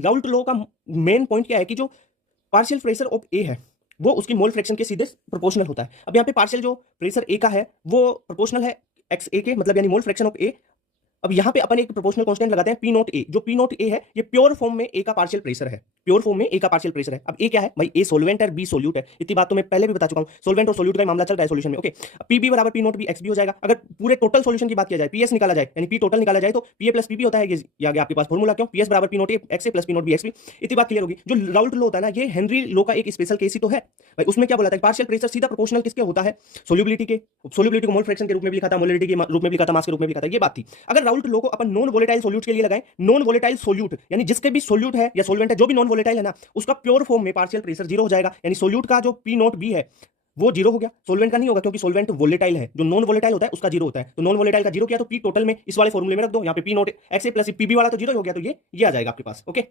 Raoult law का main point क्या है कि जो पार्शियल प्रेशर ऑफ ए है वो उसकी मोल फ्रैक्शन के सीधे प्रोपोर्शनल होता है। अब यहाँ पे पार्शियल जो प्रेशर ए का है वो प्रोपोर्शनल है एक्स ए के, मतलब यानी मोल फ्रैक्शन ऑफ ए। अब यहाँ पे अपन एक प्रोपोर्शनल कांस्टेंट लगाते हैं पी नॉट ए। जो पी नॉट ए है ये प्योर फॉर्म में ए का पार्शियल प्रेशर है, प्योर फॉर्म में ए का पार्शियल प्रेशर है। अब ए क्या है भाई, ए सोल्वेंट है, बी सोल्यूट है। इतनी बात तो मैं पहले भी बता चुका हूं, सोल्वेंट और सोल्यूट का मामला चल रहा है सॉल्यूशन में। ओके, पी बी बराबर P not B x B हो जाएगा। अगर पूरे टोटल सॉल्यूशन की बात किया जाए, पीएस निकाला जाए यानी पी टोटल निकाला जाए तो P A plus P B होता है। ये आ गया आपके पास फॉर्मूला, क्यों, पीएस बराबर P not A x A plus P not B x B. इतनी बात क्लियर होगी। जो राउल्ट लॉ होता है ना, ये हेनरी लॉ का एक स्पेशल केस ही तो है भाई। उसमें क्या बोला था, पार्शियल प्रेशर सीधा प्रोपोर्शनल किसके होता है, सोल्यूबिलिटी के। सोल्यूबिलिटी को मोल फ्रैक्शन के रूप में भी लिखा था, मोलिडिटी के रूप में भी लिखा था, मास के रूप में भी लिखा था। ये बात थी। अगर राउल्ट लॉ को अपन नॉन वोलेटाइल सोल्यूट के लिए लगाएं, नॉन वोलेटाइल सोल्यूट यानी जिसके भी सोल्यूट है या सोल्वेंट है, जो भी नॉन वोलेटाइल है ना, उसका प्योर फॉर्म में पार्शियल प्रेशर जीरो हो जाएगा। यानी सोल्यूट का जो पी नॉट बी है वो जीरो हो गया, सोल्वेंट का नहीं होगा क्योंकि सोल्वेंट वोलेटाइल है। जो नॉन वोलेटाइल होता है उसका जीरो होता है। तो नॉन वोलेटाइल का जीरो किया तो पी टोटल में इस वाले फॉर्मूले में रख दो, यहाँ पे P not x A plus P B वाला तो जीरो हो गया, तो ये आ जाएगा आपके पास। ओके।